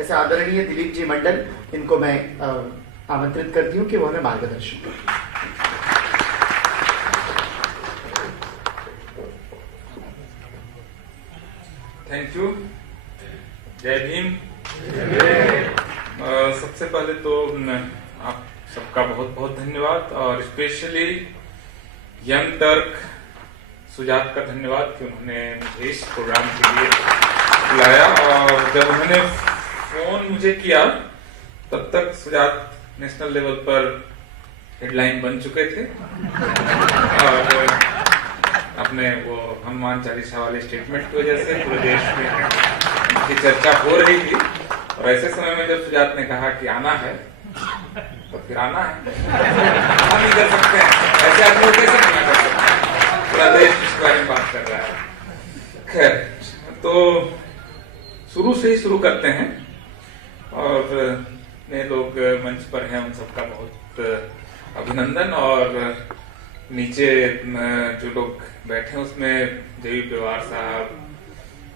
ऐसे आदरणीय दिलीप जी मंडल, इनको मैं आमंत्रित करती हूँ कि वो हमें मार्गदर्शन करें। Thank you. जय भीम। सबसे पहले तो आप सबका बहुत बहुत धन्यवाद, और स्पेशली यंग टर्क सुजात का धन्यवाद कि उन्होंने मुझे इस प्रोग्राम के लिए बुलाया। और जब उन्होंने फोन मुझे किया तब तक सुजात नेशनल लेवल पर हेडलाइन बन चुके थे, और अपने वो हनुमान चालीसा वाले स्टेटमेंट की वजह से पूरे देश में उनकी चर्चा हो रही थी। और ऐसे समय में जब सुजात ने कहा कि आना है तो फिर आना है, हम नहीं कर सकते हैं, ऐसे आदमी कैसे नहीं कर सकते, पूरा देश इस बारे में बात कर रहा है। खैर, तो शुरू से ही शुरू करते हैं, और नए लोग मंच पर हैं उन सबका बहुत अभिनंदन। और नीचे जो लोग बैठे हैं उसमें जयवीर पवार साहब,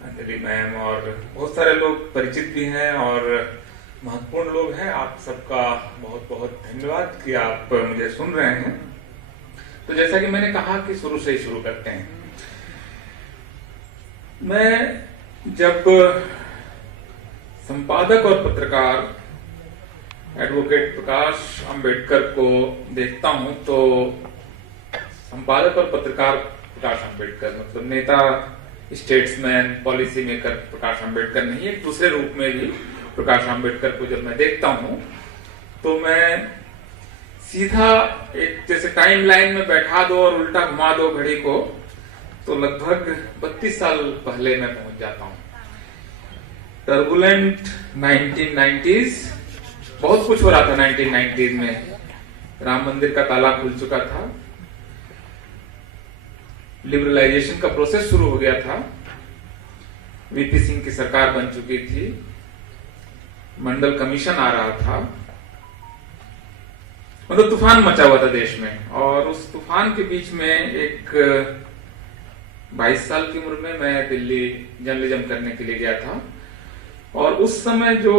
अंजलि मैम और बहुत सारे लोग परिचित भी हैं और महत्वपूर्ण लोग हैं। आप सबका बहुत बहुत धन्यवाद कि आप मुझे सुन रहे हैं। तो जैसा कि मैंने कहा कि शुरू से ही शुरू करते हैं। मैं जब संपादक और पत्रकार एडवोकेट प्रकाश अंबेडकर को देखता हूं तो संपादक और पत्रकार प्रकाश अंबेडकर मतलब नेता, स्टेट्समैन, पॉलिसी मेकर प्रकाश अंबेडकर नहीं, एक दूसरे रूप में भी प्रकाश अंबेडकर को जब मैं देखता हूं तो मैं सीधा एक जैसे टाइम लाइन में बैठा दो और उल्टा घुमा दो घड़ी को तो लगभग 32 साल पहले मैं पहुंच जाता हूं। टर्बुलेंट 1990s, बहुत कुछ हो रहा था 1990s में। राम मंदिर का ताला खुल चुका था, लिबरलाइजेशन का प्रोसेस शुरू हो गया था, वीपी सिंह की सरकार बन चुकी थी, मंडल कमीशन आ रहा था, मतलब तूफान मचा हुआ था देश में। और उस तूफान के बीच में एक 22 साल की उम्र में मैं दिल्ली जर्नलिज्म करने के लिए गया था। और उस समय जो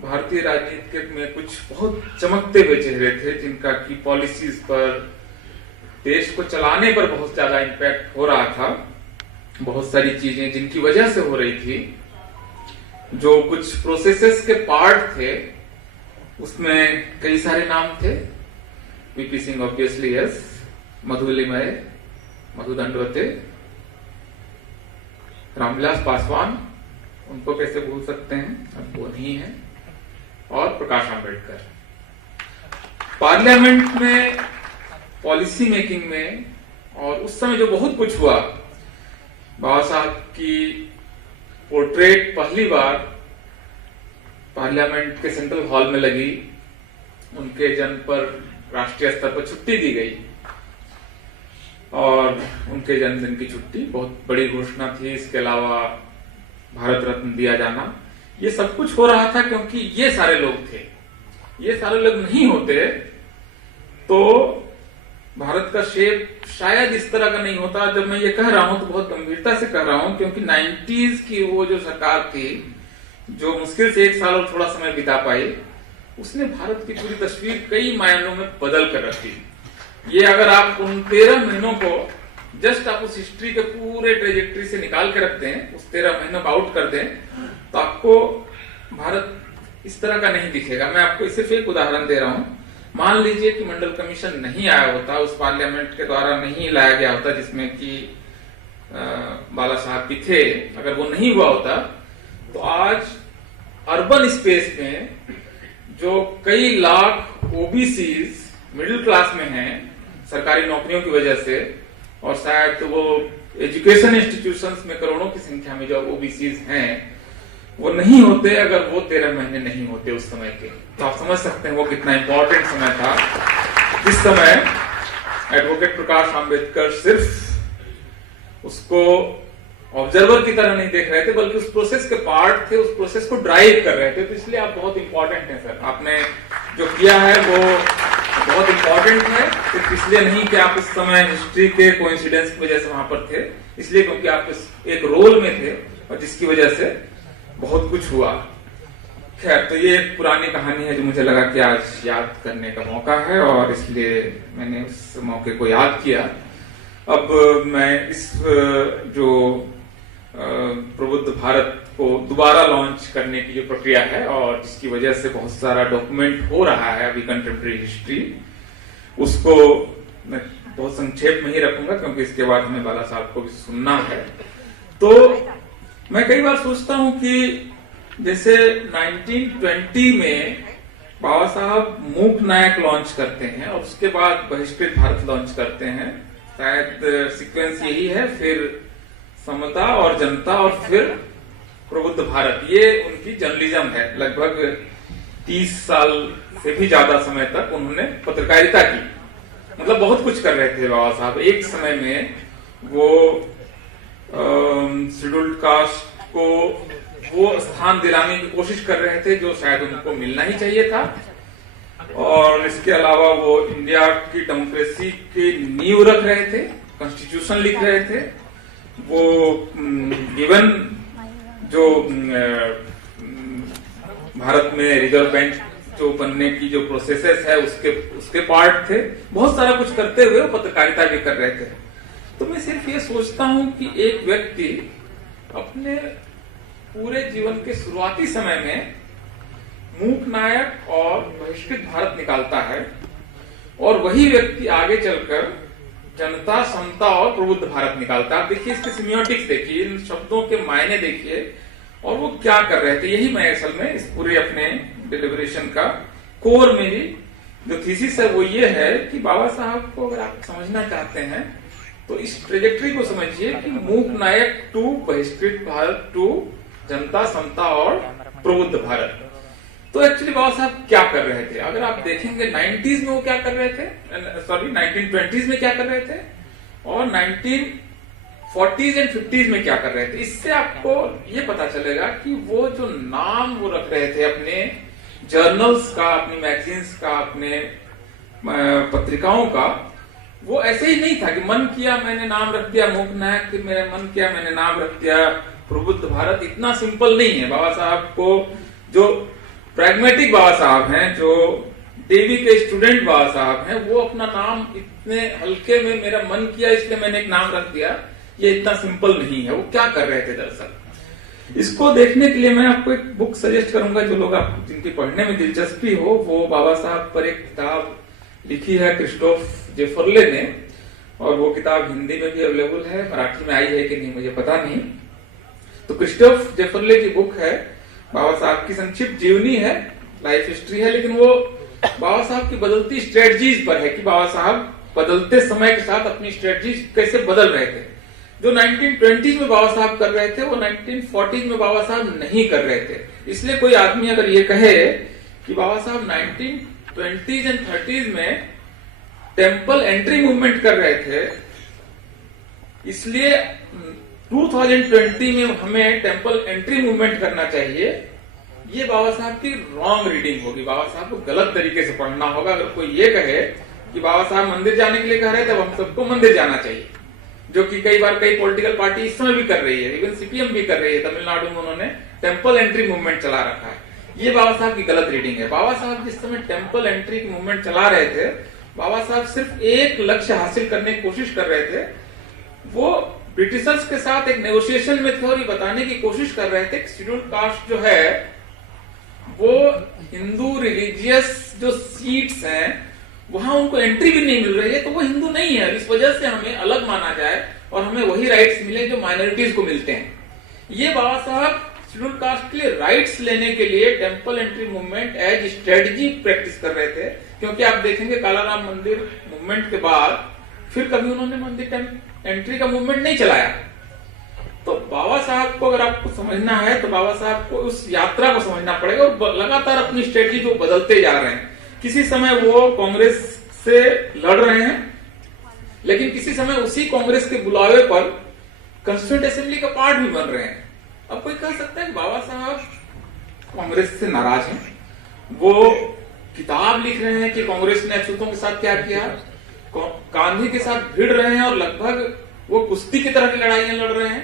भारतीय राजनीति में कुछ बहुत चमकते हुए चेहरे थे जिनका की पॉलिसीज पर, देश को चलाने पर बहुत ज्यादा इम्पैक्ट हो रहा था, बहुत सारी चीजें जिनकी वजह से हो रही थी, जो कुछ प्रोसेसेस के पार्ट थे, उसमें कई सारे नाम थे। VP Singh obviously yes, Madhu Limaye, मधु दंडवते, रामविलास पासवान, उनको कैसे भूल सकते हैं, अब वो नहीं है, और प्रकाश अंबेडकर। पार्लियामेंट में, पॉलिसी मेकिंग में, और उस समय जो बहुत कुछ हुआ, बाबा साहब की पोर्ट्रेट पहली बार पार्लियामेंट के सेंट्रल हॉल में लगी, उनके जन्म पर राष्ट्रीय स्तर पर छुट्टी दी गई और उनके जन्मदिन की छुट्टी बहुत बड़ी घोषणा थी। इसके अलावा भारत रत्न दिया जाना, ये सब कुछ हो रहा था क्योंकि ये सारे लोग थे। ये सारे लोग नहीं होते तो भारत का शेप शायद इस तरह का नहीं होता। जब मैं ये कह रहा हूं तो बहुत गंभीरता से कह रहा हूं क्योंकि 90s की वो जो सरकार थी, जो मुश्किल से 1 साल और थोड़ा समय बिता पाई, उसने भारत की पूरी तस्वीर कई मायनों में बदल कर रखी। ये अगर आप उन 13 महीनों को जस्ट आप उस हिस्ट्री के पूरे ट्रेजेक्ट्री से निकाल के रख दें, उस 13 महीनों को आउट कर दें, तो आपको भारत इस तरह का नहीं दिखेगा। मैं आपको सिर्फ एक उदाहरण दे रहा हूं। मान लीजिए कि मंडल कमीशन नहीं आया होता, उस पार्लियामेंट के द्वारा नहीं लाया गया होता जिसमें कि बाला साहब भी थे, अगर वो नहीं हुआ होता तो आज अर्बन स्पेस में जो कई लाख ओबीसीज मिडिल क्लास में हैं सरकारी नौकरियों की वजह से, और शायद वो एजुकेशन इंस्टीट्यूशंस में करोड़ों की संख्या में जो ओबीसीज हैं, वो नहीं होते अगर वो 13 महीने नहीं होते उस समय के। तो आप समझ सकते हैं वो कितना इंपॉर्टेंट समय था। जिस समय एडवोकेट प्रकाश अंबेडकर सिर्फ उसको ऑब्जर्वर की तरह नहीं देख रहे थे बल्कि उस प्रोसेस के पार्ट थे, उस प्रोसेस को ड्राइव कर रहे थे। तो इसलिए आप बहुत इंपॉर्टेंट हैं सर, आपने जो किया है वो बहुत इंपॉर्टेंट है। सिर्फ इसलिए नहीं कि आप उस समय हिस्ट्री के कोइंसिडेंस की वजह से वहां पर थे, इसलिए क्योंकि आप एक रोल में थे और जिसकी वजह से बहुत कुछ हुआ। खैर, तो ये एक पुरानी कहानी है जो मुझे लगा कि आज याद करने का मौका है और इसलिए मैंने उस मौके को याद किया। अब मैं इस जो प्रबुद्ध भारत को दोबारा लॉन्च करने की जो प्रक्रिया है और जिसकी वजह से बहुत सारा डॉक्यूमेंट हो रहा है अभी कंटेम्प्रेरी हिस्ट्री, उसको मैं बहुत संक्षेप में ही रखूंगा क्योंकि इसके बाद हमें बाला साहब को भी सुनना है। तो मैं कई बार सोचता हूं कि जैसे 1920 में बाबा साहब मूक नायक लॉन्च करते हैं और उसके बाद बहिष्कृत भारत लॉन्च करते हैं, शायद सीक्वेंस यही है, फिर समता और जनता और फिर प्रबुद्ध भारत। ये उनकी जर्नलिज्म है। लगभग 30 साल से भी ज्यादा समय तक उन्होंने पत्रकारिता की, मतलब बहुत कुछ कर रहे थे बाबा साहब। एक समय में वो शेड्यूल्ड कास्ट को वो स्थान दिलाने की कोशिश कर रहे थे जो शायद उनको मिलना ही चाहिए था, और इसके अलावा वो इंडिया की डेमोक्रेसी की नींव रख रहे थे, कॉन्स्टिट्यूशन लिख रहे थे। वो इवन जो भारत में रिजर्व बैंक जो बनने की जो प्रोसेसेस है उसके पार्ट थे। बहुत सारा कुछ करते हुए वो पत्रकारिता भी कर रहे थे। तो मैं सिर्फ ये सोचता हूं कि एक व्यक्ति अपने पूरे जीवन के शुरुआती समय में मूक नायक और बहिष्कृत भारत निकालता है और वही व्यक्ति आगे चलकर जनता, समता और प्रबुद्ध भारत निकालता है। आप देखिए इसके सिमियोटिक्स देखिए, इन शब्दों के मायने देखिए और वो क्या कर रहे थे। यही मैं असल में इस पूरे अपने डिलिब्रेशन का कोर मेरी जो थीसिस है वो ये है कि बाबा साहब को अगर आप समझना चाहते हैं तो इस ट्रेजेक्टरी को समझिए कि मूक नायक टू बहिष्कृत भारत टू जनता, समता और प्रबुद्ध भारत। तो एक्चुअली बाबा साहब क्या कर रहे थे अगर आप देखेंगे 90s में वो क्या कर रहे थे, सॉरी 1920s में क्या कर रहे थे और 1940s एंड 50s में क्या कर रहे थे, इससे आपको ये पता चलेगा कि वो जो नाम वो रख रहे थे अपने जर्नल्स का, अपनी मैगजीन्स का, अपने पत्रिकाओं का, वो ऐसे ही नहीं था कि मन किया मैंने नाम रख दिया मूक नायक, फिर मेरा मन किया मैंने नाम रख दिया प्रबुद्ध भारत। इतना सिंपल नहीं है। बाबा साहब को जो प्रैग्मेटिक बाबा साहब हैं, जो देवी के स्टूडेंट बाबा साहब हैं, वो अपना नाम इतने हल्के में मेरा मन किया इसलिए मैंने एक नाम रख दिया, ये इतना सिंपल नहीं है। वो क्या कर रहे थे दरअसल, इसको देखने के लिए मैं आपको एक बुक सजेस्ट करूंगा। जो लोग आप जिनकी पढ़ने में दिलचस्पी हो वो बाबा साहब पर एक किताब लिखी है क्रिस्टोफ जेफरले ने, और वो किताब हिंदी में भी अवेलेबल है, मराठी में आई है कि नहीं मुझे पता नहीं। तो क्रिस्टोफ जेफरले की बुक है, बाबा साहब की संक्षिप्त जीवनी है, लाइफ हिस्ट्री है, लेकिन वो बाबा साहब की बदलती स्ट्रेटजीज पर है कि बाबा साहब बदलते समय के साथ अपनी स्ट्रेटजीज कैसे बदल रहे थे। जो 1920s में बाबा साहब कर रहे थे वो 1940s में बाबा साहब नहीं कर रहे थे। इसलिए कोई आदमी अगर ये कहे कि बाबा साहब 1920s एंड 30s में टेम्पल एंट्री मूवमेंट कर रहे थे, इसलिए 2020 में हमें टेम्पल एंट्री मूवमेंट करना चाहिए, ये बाबा साहब की रॉन्ग रीडिंग होगी। बाबा साहब को गलत तरीके से पढ़ना होगा। अगर कोई ये कहे कि बाबा साहब मंदिर जाने के लिए कह रहे थे, हम सबको मंदिर जाना चाहिए, जो कि कई बार कई पॉलिटिकल पार्टी इस समय भी कर रही है, इवन सीपीएम भी कर रही है। तमिलनाडु में उन्होंने टेम्पल एंट्री मूवमेंट चला रखा है। ये बाबा साहब की गलत रीडिंग है। बाबा साहब जिस समय टेम्पल एंट्री की मूवमेंट चला रहे थे, बाबा साहब सिर्फ एक लक्ष्य हासिल करने की कोशिश कर रहे थे। वो ब्रिटिशर्स के साथ एक नेगोशिएशन में थे और ये बताने की कोशिश कर रहे थे कि शेड्यूल्ड कास्ट जो है वो हिंदू रिलीजियस जो सीट्स हैं वहां उनको एंट्री भी नहीं मिल रही है, तो वो हिंदू नहीं है। इस वजह से हमें अलग माना जाए और हमें वही राइट्स मिले जो माइनॉरिटीज को मिलते हैं। ये बाबा साहब शेड्यूल्ड कास्ट के लिए राइट्स लेने के लिए temple entry movement as strategy practice कर रहे थे। क्योंकि आप देखेंगे कालाराम मंदिर मूवमेंट के बाद फिर कभी उन्होंने मंदिर एंट्री का मूवमेंट नहीं चलाया। तो बाबा साहब को अगर आपको समझना है तो बाबा साहब को उस यात्रा को समझना पड़ेगा और लगातार अपनी स्ट्रेटजी को बदलते जा रहे हैं। किसी समय वो कांग्रेस से लड़ रहे हैं, लेकिन किसी समय उसी कांग्रेस के बुलावे पर कंस्टिट्यूएंट असेंबली का पार्ट भी बन रहे हैं। अब कोई कह सकता है कि बाबा साहब कांग्रेस से नाराज हैं, वो किताब लिख रहे हैं कि कांग्रेस ने अछूतों के साथ क्या किया, गांधी के साथ भिड़ रहे हैं और लगभग वो कुश्ती की तरह की लड़ाइयां लड़ रहे हैं।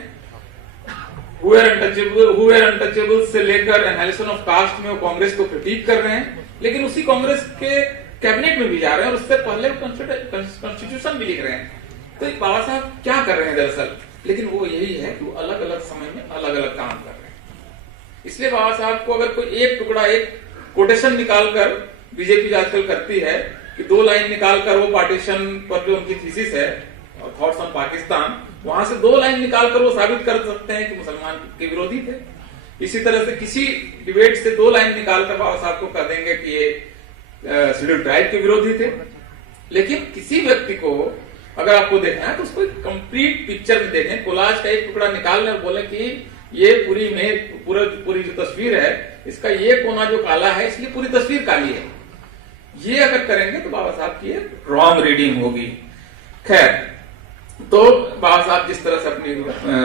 हु आर अनटचेबल से लेकर एनालिसिस ऑफ कास्ट में वो कांग्रेस को क्रिटिक कर रहे हैं, लेकिन उसी कांग्रेस के कैबिनेट में भी जा रहे हैं और उससे पहले कॉन्स्टिट्यूशन भी लिख रहे हैं। तो बाबा साहब क्या कर रहे हैं दरअसल, लेकिन वो यही है कि वो अलग अलग समय में अलग अलग काम कर रहे हैं। इसलिए बाबा साहब को अगर कोई एक टुकड़ा, एक कोटेशन निकालकर बीजेपी आजकल करती है कि 2 लाइन निकालकर वो पार्टीशन पर जो उनकी थीसिस है थॉट्स ऑन पाकिस्तान, वहां से 2 लाइन निकालकर वो साबित कर सकते हैं कि मुसलमान के विरोधी थे। इसी तरह से किसी डिबेट से 2 लाइन निकालकर बाबा साहब को कह देंगे कि ये शेड्यूल ट्राइब के विरोधी थे। लेकिन किसी व्यक्ति को अगर आपको देखना है तो उसको कंप्लीट पिक्चर में देखें, कोलाज का एक टुकड़ा निकाल लें और बोले कि ये पूरी जो तस्वीर है इसका ये कोना जो काला है इसलिए पूरी तस्वीर काली है। ये अगर करेंगे तो बाबा साहब की रॉन्ग रीडिंग होगी। खैर, तो बाबा साहब जिस तरह से अपनी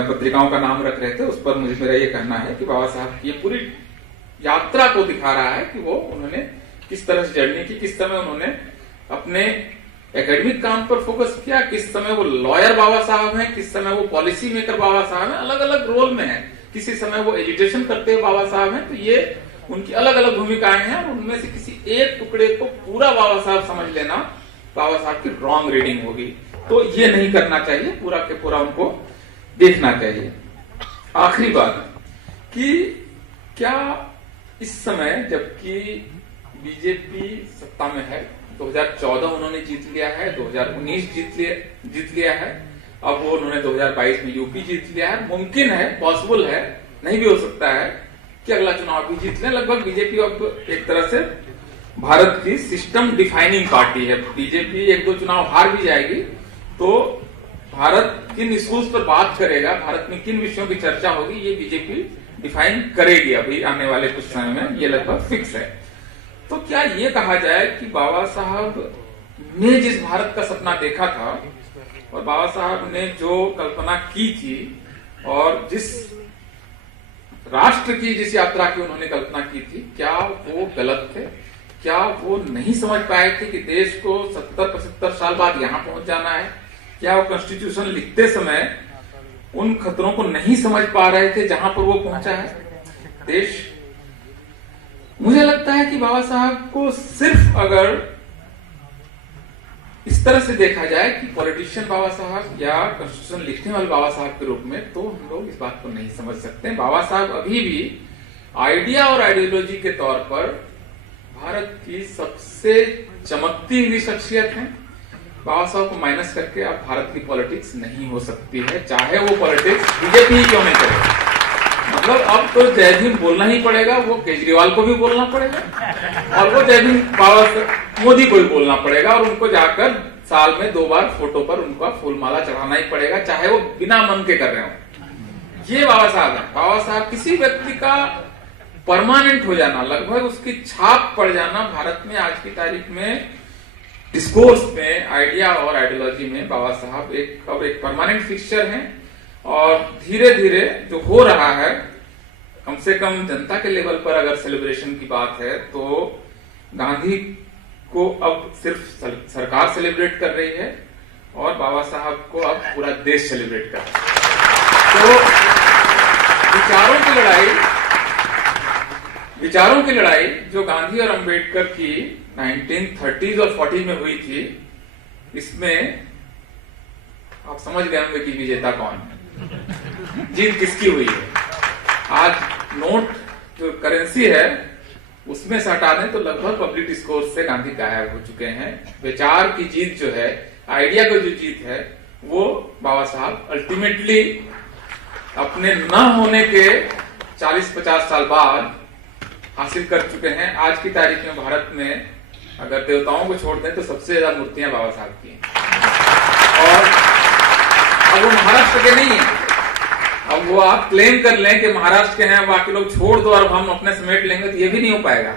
पत्रिकाओं का नाम रख रहे थे उस पर मुझे मेरा ये कहना है कि बाबा साहब की ये पूरी यात्रा को दिखा रहा है कि वो उन्होंने किस तरह से जर्नी की, किस समय उन्होंने अपने एकेडमिक काम पर फोकस किया, किस समय वो लॉयर बाबा साहब हैं, किस समय वो पॉलिसी मेकर बाबा साहब हैं, अलग अलग रोल में हैं। किसी समय वो एजुटेशन करते हुए बाबा साहब हैं। तो ये उनकी अलग अलग भूमिकाएं हैं और उनमें से किसी एक टुकड़े को पूरा बाबा साहब समझ लेना बाबा साहब की रॉन्ग रीडिंग होगी। तो ये नहीं करना चाहिए, पूरा के पूरा उनको देखना चाहिए। आखिरी बात कि क्या इस समय जबकि बीजेपी सत्ता में है, 2014 उन्होंने जीत लिया है, 2019 जीत लिया है, अब वो उन्होंने 2022 में यूपी जीत लिया है, मुमकिन है, पॉसिबल है, नहीं भी हो सकता है कि अगला चुनाव भी जीत लें। लगभग बीजेपी अब एक तरह से भारत की सिस्टम डिफाइनिंग पार्टी है। बीजेपी 1-2 चुनाव हार भी जाएगी तो भारत किन इश्यूज पर बात करेगा, भारत में किन विषयों की चर्चा होगी, ये बीजेपी डिफाइन करेगी अभी आने वाले कुछ समय में, ये लगभग फिक्स है। तो क्या ये कहा जाए कि बाबा साहब ने जिस भारत का सपना देखा था और बाबा साहब ने जो कल्पना की थी और जिस राष्ट्र की जिस यात्रा की उन्होंने कल्पना की थी, क्या वो गलत थे? क्या वो नहीं समझ पाए थे कि देश को 70-75 साल बाद यहां पहुंच जाना है? क्या वो कॉन्स्टिट्यूशन लिखते समय उन खतरों को नहीं समझ पा रहे थे जहां पर वो पहुंचा है देश? मुझे लगता है कि बाबा साहब को सिर्फ अगर इस तरह से देखा जाए कि पॉलिटिशियन बाबा साहब या कॉन्स्टिट्यूशन लिखने वाले बाबा साहब के रूप में, तो हम लोग इस बात को नहीं समझ सकते। बाबा साहब अभी भी आइडिया और आइडियोलॉजी के तौर पर भारत की सबसे चमकती हुई शख्सियत है। बाबा साहब को माइनस करके अब भारत की पॉलिटिक्स नहीं हो सकती है, चाहे वो पॉलिटिक्स बीजेपी ही क्यों नहीं करे। मतलब अब तो जय भीम बोलना ही पड़ेगा, वो केजरीवाल को भी बोलना पड़ेगा और वो जय भीम बाबा मोदी को भी बोलना पड़ेगा और उनको जाकर साल में 2 बार फोटो पर उनका फूलमाला चढ़ाना ही पड़ेगा, चाहे वो बिना मन के कर रहे हो। ये बाबा साहब है। बाबा साहब किसी व्यक्ति का परमानेंट हो जाना, लगभग उसकी छाप पड़ जाना भारत में आज की तारीख में डिस्कोर्स में, आइडिया और आइडियोलॉजी में बाबा साहब अब एक परमानेंट फिक्सचर हैं। और धीरे धीरे जो हो रहा है, कम से कम जनता के लेवल पर अगर सेलिब्रेशन की बात है तो गांधी को अब सिर्फ सरकार सेलिब्रेट कर रही है और बाबा साहब को अब पूरा देश सेलिब्रेट कर रहा है। तो विचारों की लड़ाई जो गांधी और अंबेडकर की 1930s और 40s में हुई थी, इसमें आप समझ गए होंगे कि विजेता कौन है, जीत किसकी हुई है। आज नोट जो करेंसी है उसमें से हटा दें तो लगभग पब्लिक डिस्कोर्स से गांधी गायब हो चुके हैं। विचार की जीत जो है, आइडिया की जो जीत है, वो बाबा साहब अल्टीमेटली अपने न होने के 40-50 साल बाद हासिल कर चुके हैं। आज की तारीख में भारत में अगर देवताओं को छोड़ दें तो सबसे ज्यादा मूर्तियां बाबा साहब की हैं और अब वो महाराष्ट्र के नहीं है। अब वो आप क्लेम कर लें कि महाराष्ट्र के हैं, बाकी लोग छोड़ दो और हम अपने समेट लेंगे, तो ये भी नहीं हो पाएगा।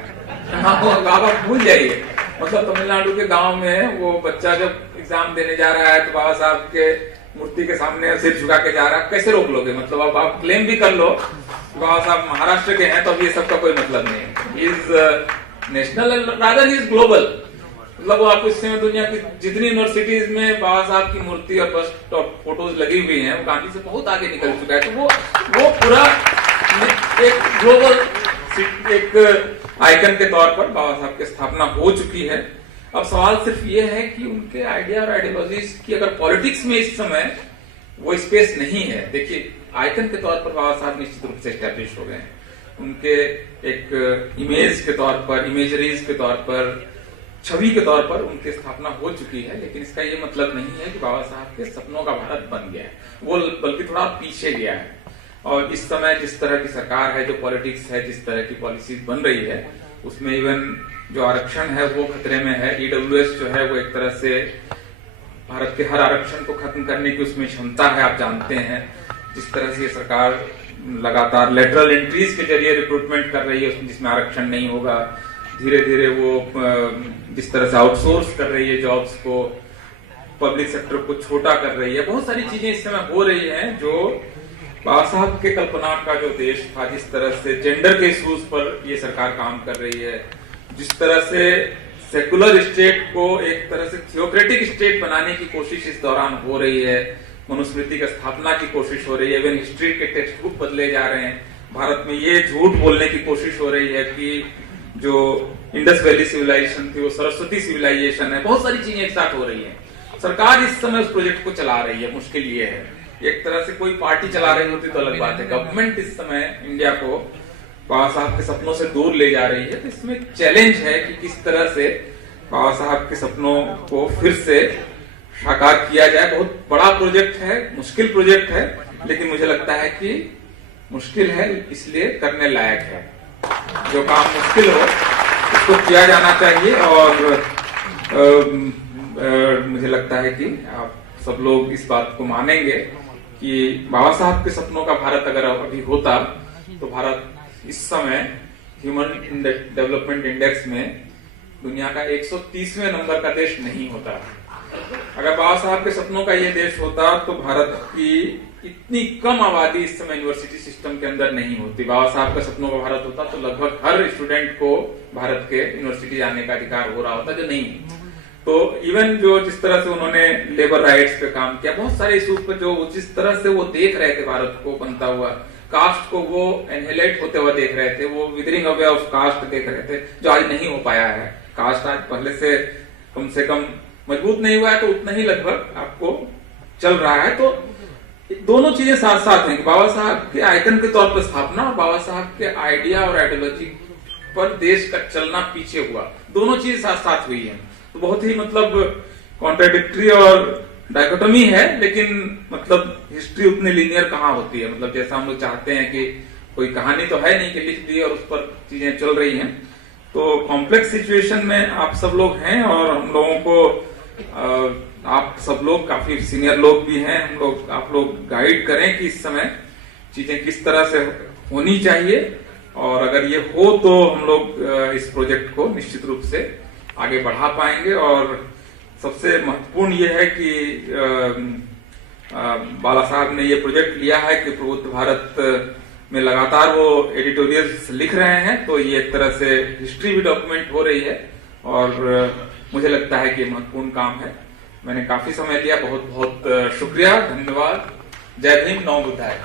आप भूल जाइए। मतलब तमिलनाडु के गांव में वो बच्चा जब एग्जाम देने जा रहा है तो बाबा साहब के मूर्ति के सामने सिर झुका के जा रहा है, कैसे रोक लोगे? मतलब अब आप क्लेम भी कर लो बाबा साहब महाराष्ट्र के हैं तो अब ये सबका कोई मतलब नहीं है। Is national rather is global. मतलब वो आपको इस समय दुनिया की जितनी यूनिवर्सिटीज में बाबा साहब की मूर्ति और बस्ट और फोटोज लगी हुई हैं, वो गांधी से बहुत आगे निकल चुका है। तो वो पूरा एक ग्लोबल एक आइकन के तौर पर बाबा साहब की स्थापना हो चुकी है। अब सवाल सिर्फ ये है कि उनके आइडिया और आइडियोलॉजीज की अगर पॉलिटिक्स में इस समय वो स्पेस नहीं है। देखिए, आइकन के तौर पर बाबा साहब निश्चित रूप से एस्टैब्लिश हो गए हैं। उनके एक इमेज के तौर पर, इमेजरीज के तौर पर, छवि के तौर पर उनकी स्थापना हो चुकी है। लेकिन इसका ये मतलब नहीं है कि बाबा साहब के सपनों का भारत बन गया है, वो बल्कि थोड़ा पीछे गया है। और इस समय जिस तरह की सरकार है, जो पॉलिटिक्स है, जिस तरह की पॉलिसीज बन रही है, उसमें इवन जो आरक्षण है वो खतरे में है। ईडब्ल्यूएस जो है वो एक तरह से भारत के हर आरक्षण को खत्म करने की उसमें क्षमता है। आप जानते हैं जिस तरह से ये सरकार लगातार लेटरल एंट्रीज के जरिए रिक्रूटमेंट कर रही है, उसमें जिसमें आरक्षण नहीं होगा। धीरे धीरे वो जिस तरह से आउटसोर्स कर रही है जॉब्स को, पब्लिक सेक्टर को छोटा कर रही है, बहुत सारी चीजें इस समय हो रही हैं जो बाबा साहब के कल्पना का जो देश था, जिस तरह से जेंडर के इश्यूज पर ये सरकार काम कर रही है, जिस तरह से सेकुलर स्टेट को एक तरह से थियोक्रेटिक स्टेट बनाने की कोशिश इस दौरान हो रही है, मनुस्मृति की स्थापना की कोशिश हो रही है, इवन हिस्ट्री के टेक्स्ट बुक बदले जा रहे हैं। भारत में ये झूठ बोलने की कोशिश हो रही है कि जो इंडस वैली सिविलाइजेशन थी वो सरस्वती सिविलाइजेशन है। बहुत सारी चीजें एक साथ हो रही हैं। सरकार इस समय उस प्रोजेक्ट को चला रही है। मुश्किल ये है, एक तरह से कोई पार्टी चला रही होती तो अलग बात है। गवर्नमेंट इस समय इंडिया को बाबा साहब के सपनों से दूर ले जा रही है। तो इसमें चैलेंज है कि किस तरह से बाबा साहब के सपनों को फिर से साकार किया जाए। बहुत बड़ा प्रोजेक्ट है, मुश्किल प्रोजेक्ट है, लेकिन मुझे लगता है कि मुश्किल है इसलिए करने लायक है। जो काम मुश्किल हो उसको किया जाना चाहिए। और मुझे लगता है कि आप सब लोग इस बात को मानेंगे कि बाबा साहब के सपनों का भारत अगर अभी होता तो भारत इस समय ह्यूमन डेवलपमेंट इंडेक्स में दुनिया का 130वें नंबर का देश नहीं होता। अगर बाबा साहब के सपनों का ये देश होता तो भारत की इतनी कम आबादी इस समय यूनिवर्सिटी सिस्टम के अंदर नहीं होती। बाबा साहब का सपनों का भारत होता तो लगभग हर स्टूडेंट को भारत के यूनिवर्सिटी जाने का अधिकार हो रहा होता, जो नहीं। तो इवन जो जिस तरह से उन्होंने लेबर राइट्स पे काम किया, बहुत सारे इश्यूज पे जो जिस तरह से वो देख रहे थे भारत को बनता हुआ, कास्ट को वो एनहिलेट होते हुए देख रहे थे, वो विदरिंग अवे ऑफ कास्ट देख रहे थे, जो आज नहीं हो पाया है। कास्ट आज पहले से कम मजबूत नहीं हुआ है, तो उतना ही लगभग आपको चल रहा है। तो दोनों चीजें साथ साथ हैं कि बाबा साहब के आइकन के तौर पर स्थापना और बाबा साहब के आइडिया और आइडियोलॉजी पर देश का चलना पीछे हुआ, दोनों चीज साथ साथ हुई है। तो बहुत ही मतलब कॉन्ट्राडिक्टरी और डायकोटमी है, लेकिन मतलब हिस्ट्री उतनी लीनियर कहाँ होती है। मतलब जैसा हम लोग चाहते हैं कि कोई कहानी तो है नहीं कि लिख दी और उस पर चीजें चल रही हैं। तो कॉम्प्लेक्स सिचुएशन में आप सब लोग हैं और हम लोगों को आप सब लोग काफी सीनियर लोग भी हैं, हम लोग आप लोग गाइड करें कि इस समय चीजें किस तरह से होनी चाहिए। और अगर ये हो तो हम लोग इस प्रोजेक्ट को निश्चित रूप से आगे बढ़ा पाएंगे। और सबसे महत्वपूर्ण ये है कि बाला साहब ने ये प्रोजेक्ट लिया है कि प्रबुद्ध भारत में लगातार वो एडिटोरियल्स लिख रहे हैं, तो ये एक तरह से हिस्ट्री भी डॉक्यूमेंट हो रही है और मुझे लगता है कि महत्वपूर्ण काम है। मैंने काफी समय लिया, बहुत बहुत शुक्रिया, धन्यवाद। जय भीम, नमो बुद्धाय।